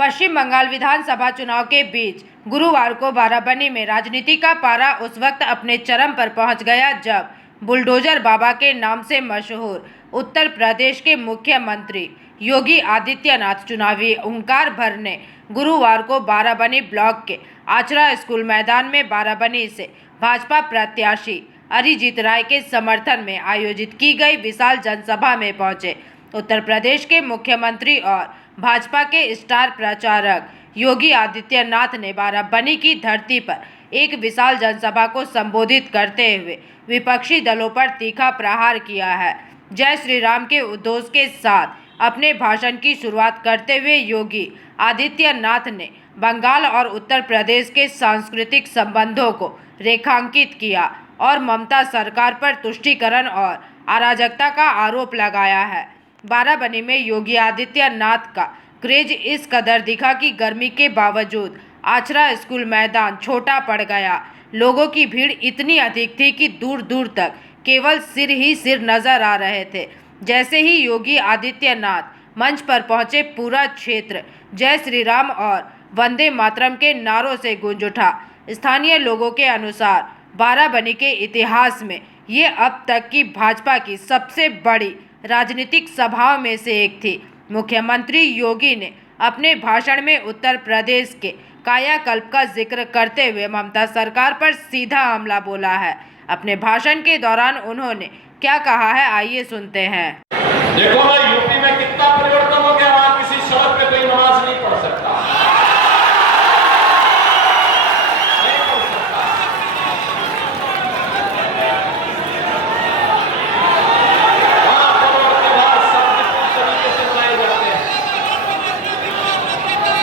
पश्चिम बंगाल विधानसभा चुनाव के बीच गुरुवार को बाराबनी में राजनीति का पारा उस वक्त अपने चरम पर पहुंच गया जब बुलडोजर बाबा के नाम से मशहूर उत्तर प्रदेश के मुख्यमंत्री योगी आदित्यनाथ चुनावी हुंकार भरने गुरुवार को बाराबनी ब्लॉक के आचरा स्कूल मैदान में बाराबनी से भाजपा प्रत्याशी अरिजीत राय के समर्थन में आयोजित की गई विशाल जनसभा में पहुंचे। उत्तर प्रदेश के मुख्यमंत्री और भाजपा के स्टार प्रचारक योगी आदित्यनाथ ने बाराबनी की धरती पर एक विशाल जनसभा को संबोधित करते हुए विपक्षी दलों पर तीखा प्रहार किया है। जय श्री राम के उद्घोष के साथ अपने भाषण की शुरुआत करते हुए योगी आदित्यनाथ ने बंगाल और उत्तर प्रदेश के सांस्कृतिक संबंधों को रेखांकित किया और ममता सरकार पर तुष्टीकरण और अराजकता का आरोप लगाया है। बाराबनी में योगी आदित्यनाथ का क्रेज इस कदर दिखा कि गर्मी के बावजूद आचरा स्कूल मैदान छोटा पड़ गया। लोगों की भीड़ इतनी अधिक थी कि दूर दूर तक केवल सिर ही सिर नजर आ रहे थे। जैसे ही योगी आदित्यनाथ मंच पर पहुंचे, पूरा क्षेत्र जय श्री राम और वंदे मातरम के नारों से गूंज उठा। स्थानीय लोगों के अनुसार बाराबनी के इतिहास में ये अब तक की भाजपा की सबसे बड़ी राजनीतिक सभाओं में से एक थी। मुख्यमंत्री योगी ने अपने भाषण में उत्तर प्रदेश के कायाकल्प का जिक्र करते हुए ममता सरकार पर सीधा हमला बोला है। अपने भाषण के दौरान उन्होंने क्या कहा है, आइए सुनते हैं। देखो भाई, यूपी में कितना परिवर्तन हो गया। वहां किसी सड़क पे कोई नमाज नहीं पढ़ सकता,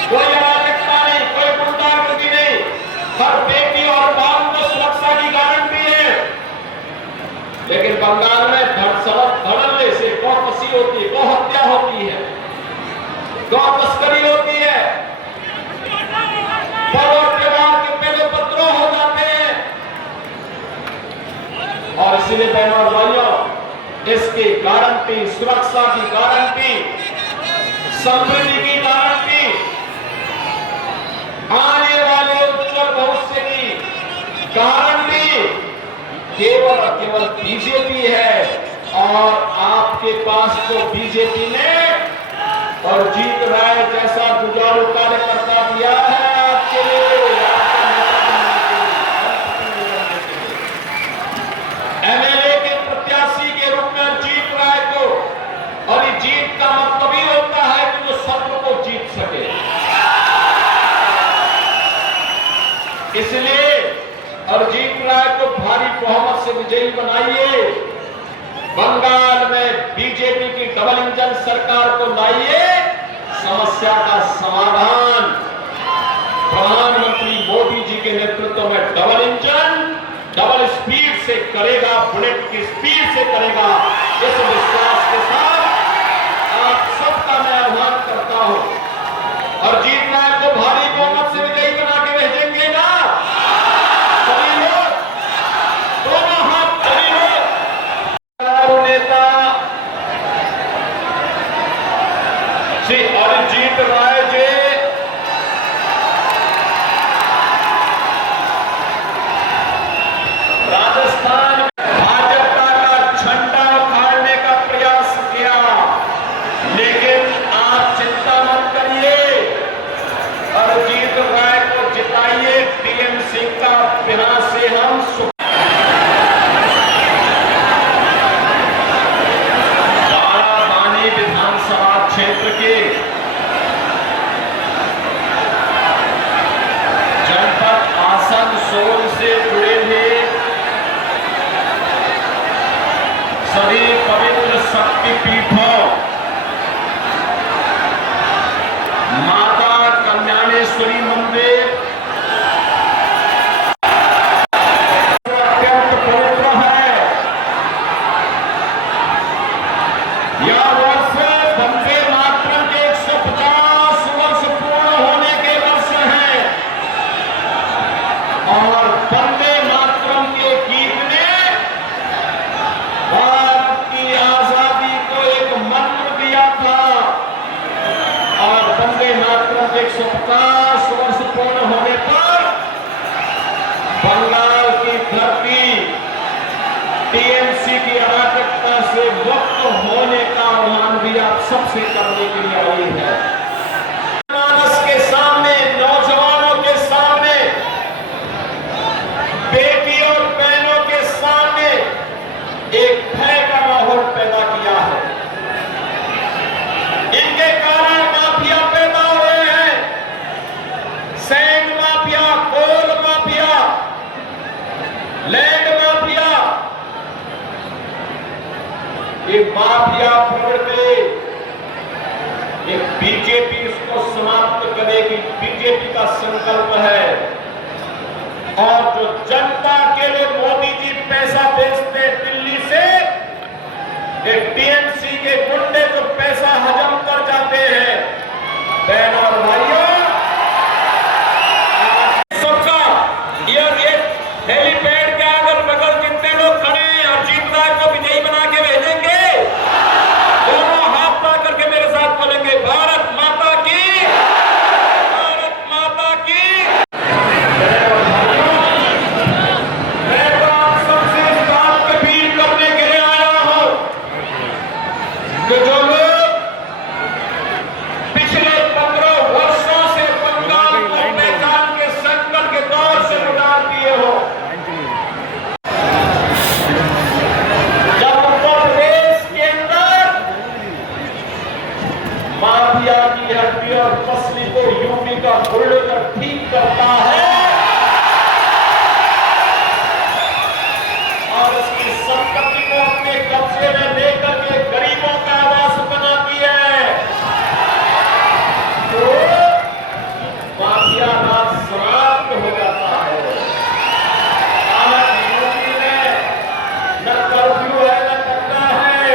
कोई अराजकता नहीं, कोई गुंडागर्दी नहीं। हर बेटी और बाल को सुरक्षा की गारंटी है। लेकिन बंगाल में धड़ल्ले से गौ कसी होती है, गौ हत्या होती है, गौ तस्करी होती है, पर्व त्योहार के पहले उपद्रव हो जाते हैं। और इसलिए बहनों और भाइयों, इसकी गारंटी, सुरक्षा की गारंटी, समृद्धि की गारंटी, आने वाले उज्जवल भविष्य की गारंटी केवल और केवल बीजेपी है। और आपके पास तो बीजेपी ने और जीत राय जैसा जुझारू कार्यकर्ता दिया है आपके लिए, एमएलए के प्रत्याशी के रूप में जीत राय को। और ये जीत का मतलब ही होता है कि जो सत्य को जीत सके। इसलिए अरिजीत राय को भारी बहुमत से विजयी बनाइए। बंगाल में बीजेपी की डबल इंजन सरकार को लाइए। समस्या का समाधान प्रधानमंत्री मोदी जी के नेतृत्व में डबल इंजन, डबल स्पीड से करेगा, बुलेट की स्पीड से करेगा। इस विश्वास के साथ आप सबका मैं आह्वान करता हूं। अरिजीत राय को भारी बहुमत से विजयी बना के भेजेंगे ना? श्री अरिजीत राय जी राजस्थान में भाजपा का झंडा उखाड़ने का प्रयास किया। टीएमसी की अराजकता से मुक्त होने का आह्वान भी आप सबसे करने के लिए आई है। मानस के सामने, नौजवानों के सामने, बेटी और बहनों के सामने एक भय का माहौल पैदा किया है। इनके कारण माफिया पैदा हुए हैं, सैंड माफिया, कोल माफिया, लैंड माफिया। ये माफिया पकड़ के एक बीजेपी इसको समाप्त करेगी, बीजेपी का संकल्प है। और जो जनता के लिए मोदी जी पैसा भेजते दिल्ली से, एक टीएमसी के गुंडे जो पैसा हजम कर जाते हैं, बहनों और भाइयों, सबका एक हेलीपैड के अगल बगल जितने लोग खड़े हैं, अजीत राय को विजयी बना के भेजेंगे। दोनों हाथ पा करके मेरे साथ बोलेंगे, भारत माता की, भारत माता की। मैं तो आप सबसे इस बात की अपील करने के लिए आया हूं कि जो लोग पिछले 15 वर्षों से बंगाल को पहचान के संकट के दौर से गुजार दिए हो, जब उत्तर प्रदेश के अंदर माफिया की हड्डी और पसली को यूपी का बुलडोजर ठीक करता है और उसकी संपत्ति को अपने कब्जे में लेकर के गरीबों का आवास बना दिया है, तो माफिया राज समाप्त हो जाता है। आज यूपी में न कर्फ्यू है, न टक्का है,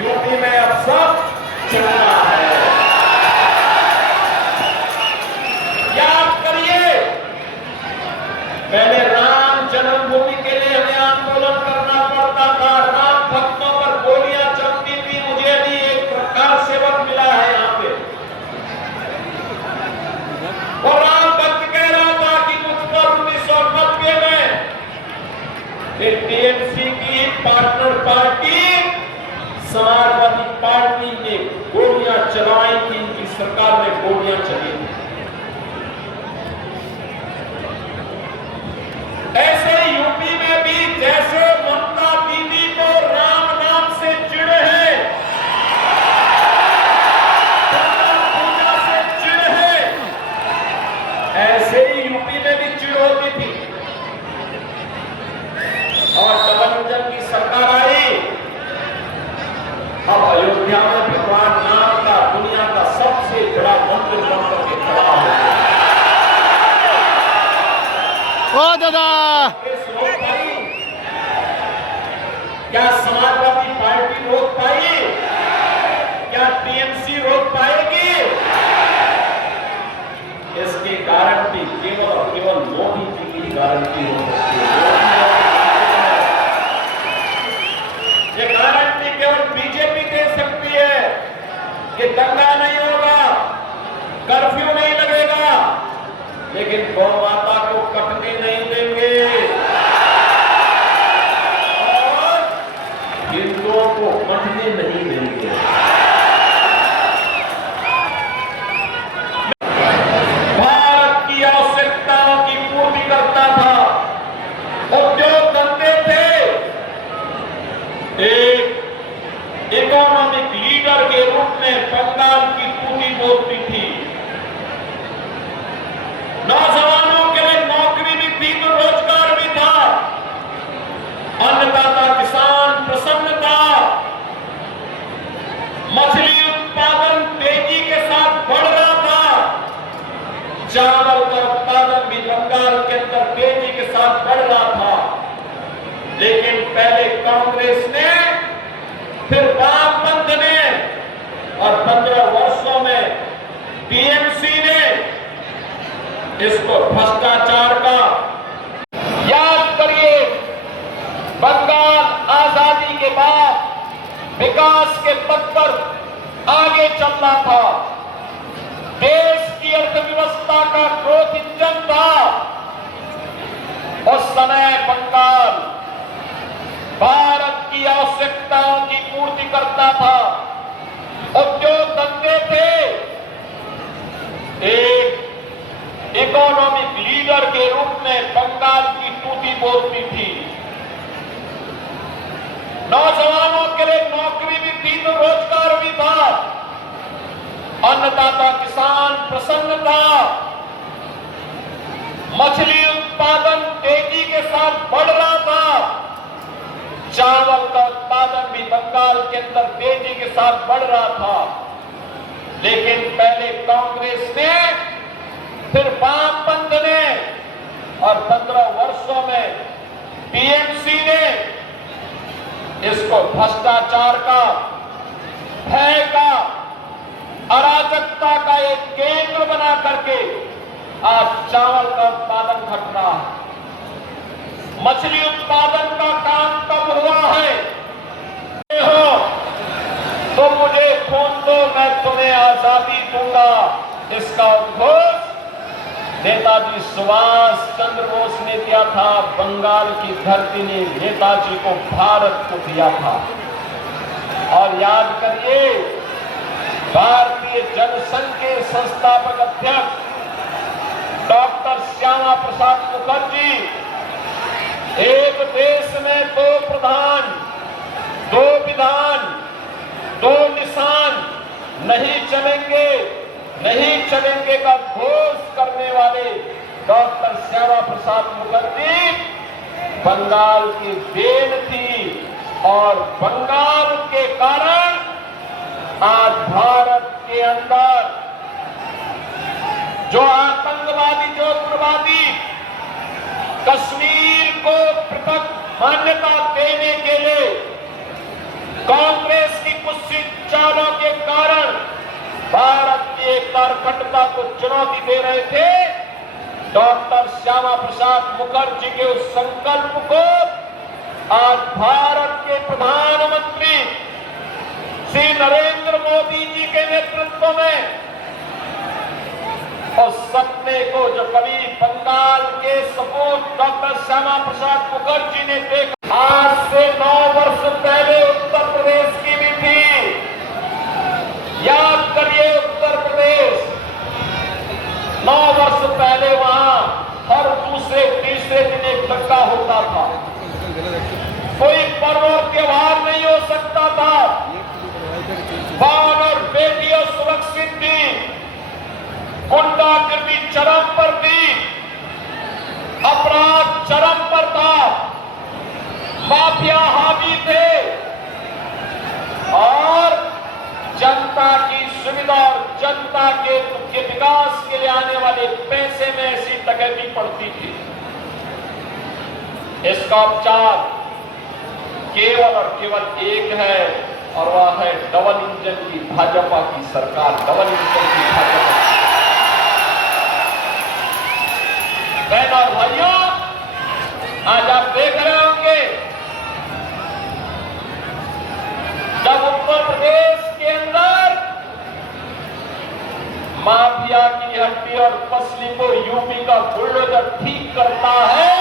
यूपी में अब सब चलना है। याद करिए, पहले राम जन्मभूमि के लिए हमें आंदोलन करना पड़ता था, राम भक्तों पर गोलियां चलती थी। मुझे भी एक प्रकार सेवक मिला है यहाँ पे, और राम भक्त कह रहा था कि मुझ पर 1990 में टीएमसी की पार्टनर पार्टी समाजवादी पार्टी ने गोलियां चलाई थी, इनकी सरकार ने गोलियां चली थी। ऐसे यूपी में भी जैसे ममता दीदी को राम नाम से चिढ़ है, पूजा से चिढ़ है, ऐसे ही यूपी में भी चिढ़ होती थी। और डबल इंजन की सरकार आई, अब अयोध्या में भगवान राम का दुनिया का सबसे बड़ा मंदिर बनकर के खड़ा हो गया। ओ दादा, रोक पाई क्या? समाजवादी पार्टी रोक पाई क्या? टीएमसी रोक पाएगी? इसकी गारंटी केवल और केवल मोदी जी की गारंटी हो सकती है। ये गारंटी केवल बीजेपी दे सकती है कि दंगा नहीं होगा, कर्फ्यू नहीं लगेगा, लेकिन गौ माता को कटने नहीं देंगे और हिंदुओं को कटने नहीं देंगे। भारत की आवश्यकताओं की पूर्ति करता था, उद्योग धंधे थे, एक इकोनॉमिक लीडर के रूप में बंगाल की पूरी बोलती थी। नौजवानों के लिए नौकरी भी थी तो रोजगार भी था, अन्नदाता किसान प्रसन्न था, मछली उत्पादन तेजी के साथ बढ़ रहा था, चावल का उत्पादन भी बंगाल के अंदर तेजी के साथ बढ़ रहा था। लेकिन पहले कांग्रेस ने, फिर वामपंथ ने, और 15 वर्षों में टीएमसी ने इसको भ्रष्टाचार का, याद करिए, बंगाल आजादी के बाद विकास के पथ पर आगे चल रहा था, देश की अर्थव्यवस्था का ग्रोथ इंजन था। उस समय बंगाल इकोनॉमिक लीडर के रूप में बंगाल की टूटी बोलती थी। नौजवानों के लिए नौकरी भी थी तो रोजगार भी था। अन्नदाता किसान प्रसन्न था। मछली उत्पादन तेजी के साथ बढ़ रहा था। चावल का उत्पादन भी बंगाल के अंदर तेजी के साथ बढ़ रहा था। लेकिन पहले कांग्रेस ने, फिर वामपंथ ने और 15 वर्षों में टीएमसी ने इसको भ्रष्टाचार का, भय का, अराजकता का एक केंद्र बना करके आज चावल का उत्पादन घट रहा है। मछली उत्पादन का काम कम हुआ है। हो तो मुझे खून दो, मैं तुम्हें आजादी दूंगा। इसका उद्घोष नेताजी सुभाष चंद्र बोस ने दिया था। बंगाल की धरती ने नेताजी को भारत को दिया था। और याद करिए, भारतीय जनसंघ के संस्थापक अध्यक्ष डॉक्टर श्यामा प्रसाद मुखर्जी, एक देश में 2 प्रधान, 2 विधान, 2 निशान नहीं चलेंगे का घोष करने वाले डॉक्टर श्यामा प्रसाद मुखर्जी बंगाल की देन थी। और बंगाल के कारण आज भारत के अंदर जो आतंकवादी, जो उग्रवादी कश्मीर को पृथक मान्यता देने के लिए कांग्रेस की कुत्सित चालों के कारण भारत की एकता और अखंडता को चुनौती दे रहे थे, डॉक्टर श्यामा प्रसाद मुखर्जी के उस संकल्प को आज भारत के प्रधानमंत्री श्री नरेंद्र मोदी जी के नेतृत्व में और सपने को जो कभी बंगाल के सपूत डॉक्टर श्यामा प्रसाद मुखर्जी ने देखा, आज से 9 वर्ष पहले उत्तर प्रदेश की भी थी। याद करिए, उत्तर प्रदेश 9 वर्ष पहले वहां हर दूसरे तीसरे दिन एक दंगा होता था। कोई पर्व और त्योहार नहीं हो सकता था। बाल और बेटियां सुरक्षित थी। गुंडागर्दी चरम पर थी। अपराध चरम पर था। माफिया हावी थे। और जनता की सुविधा और जनता के विकास के लिए आने वाले पैसे में ऐसी डकैती पड़ती थी। इसका उपचार केवल और केवल एक है, और वह है डबल इंजन की भाजपा की सरकार। डबल इंजन की भाजपा। बहन और भाइयों, आज आप देख रहे होंगे, जब उत्तर प्रदेश के अंदर माफिया की हड्डी और पसली को यूपी का बुलडोजर ठीक करता है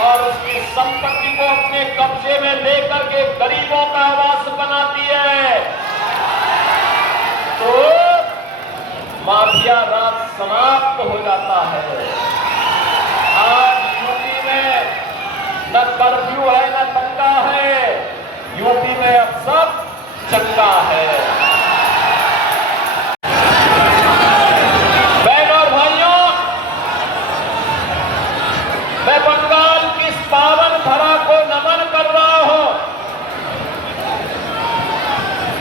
और उसकी संपत्ति को अपने कब्जे में लेकर के गरीबों का आवास बनाती है, तो माफिया राज समाप्त हो जाता है। आज यूपी में न कर्फ्यू है, न दंगा है। यूपी में अब सब चंगा है। बहनों और भाइयों, मैं बंगाल की इस पावन धरा को नमन कर रहा हूं,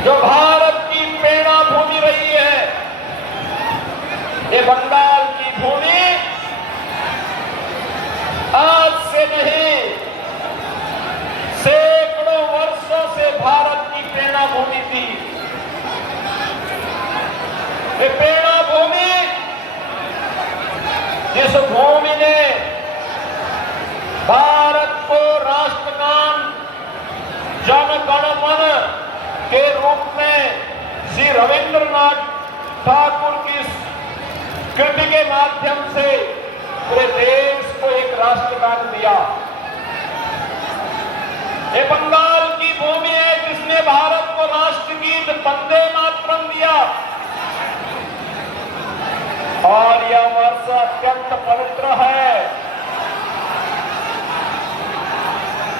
जो भारत की प्रेरणा भूमि रही है। ये बंगाल की भूमि आज से नहीं, सैकड़ों वर्षों से भारत की प्रेरणा भूमि थी। ये प्रेरणा भूमि, जिस भूमि ने भारत को राष्ट्रगान जन गण मन के रूप में श्री रविंद्रनाथ ठाकुर की कृति के माध्यम से पूरे देश को एक राष्ट्रगान दिया। ये बंगाल की भूमि है जिसने भारत को राष्ट्रगीत वंदे मातरम दिया। वर्ष अत्यंत पवित्र है।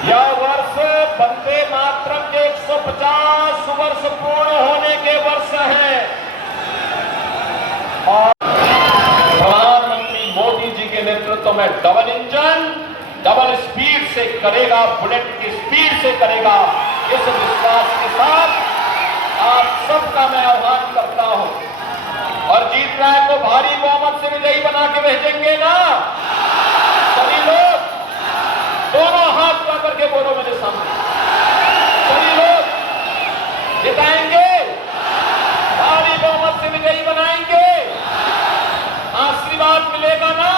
यह वर्ष वंदे मातरम के 150 वर्ष पूर्ण होने के वर्ष है और प्रधानमंत्री मोदी जी के नेतृत्व में डबल इंजन डबल स्पीड से करेगा, बुलेट की स्पीड से करेगा। इस विश्वास के साथ आप सबका मैं आह्वान करता हूं और जीत राय को भारी बहुमत से विजयी बना के भेजेंगे ना सभी लोग। दोनों हाथ पकड़ करके बोलो मेरे सामने, सभी लोग जिताएंगे, भारी बहुमत से विजयी बनाएंगे, आशीर्वाद मिलेगा ना।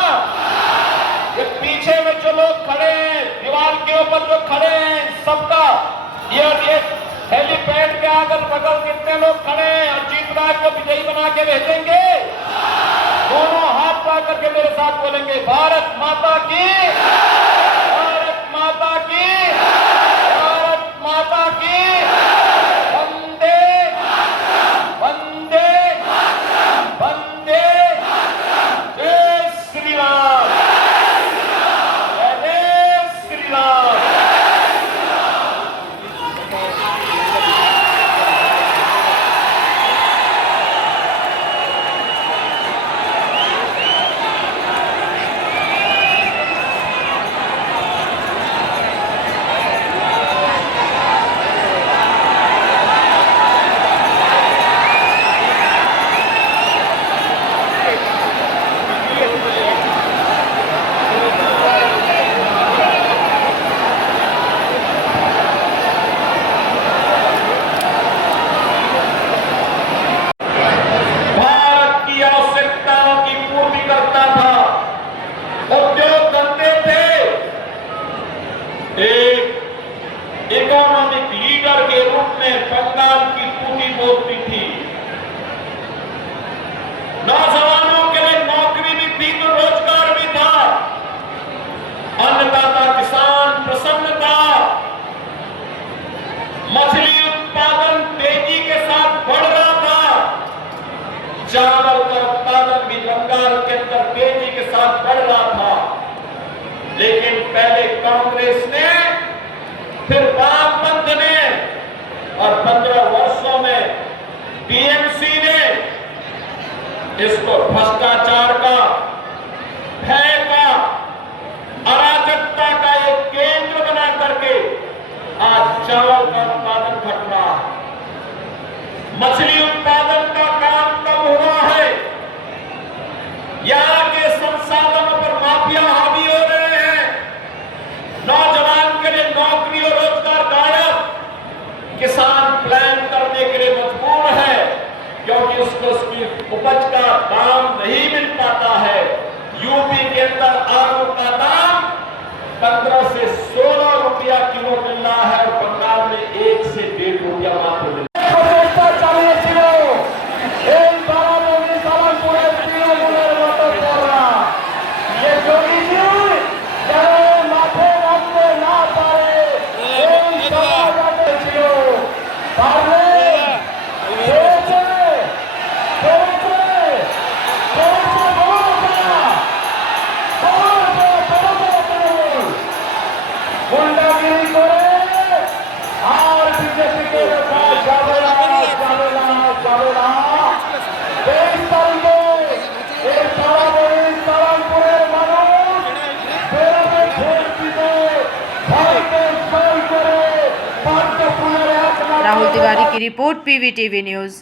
ये पीछे में जो लोग खड़े हैं, दीवार के ऊपर जो खड़े हैं, सबका ये हेलीपैड के अगल बगल कितने लोग खड़े हैं और जीत राय को विजयी बना के भेजेंगे। दोनों हाथ पकड़ करके मेरे साथ बोलेंगे, भारत माता की, भारत माता की, भारत माता की, वंदे वंदे वंदे, जय श्री राम, जय श्री राम। एक इकोनॉमिक लीडर के रूप में बंगाल की टूटी बोलती थी। नौजवानों के लिए नौकरी भी थी तो रोजगार भी था। अन्नदाता किसान प्रसन्न था। मछली उत्पादन तेजी के साथ बढ़ रहा था। चावल का उत्पादन भी बंगाल के अंदर तेजी के साथ बढ़ रहा था। लेकिन पहले कांग्रेस ने, फिर वामपंथ ने और 15 वर्षों में टीएमसी ने इसको भ्रष्टाचार का, भय का, अराजकता का एक केंद्र बना करके आज चावल का उत्पादन घट रहा है। मछली उत्पादन का काम कम हुआ है। यहाँ के संसाधनों पर माफिया हावी हो रहे हैं। नौजवान के लिए नौकरी और रोजगार गायब। किसान प्लान करने के लिए मजबूर है क्योंकि उसको उसकी उपज का दाम नहीं मिल पाता है। यूपी के अंदर आलू का दाम 15 से 16 रुपया किलो मिल रहा है और बंगाल में 1 से 1.5 रुपया मात्र मिल रहा है। राहुल तिवारी की रिपोर्ट, पीवीटीवी न्यूज़।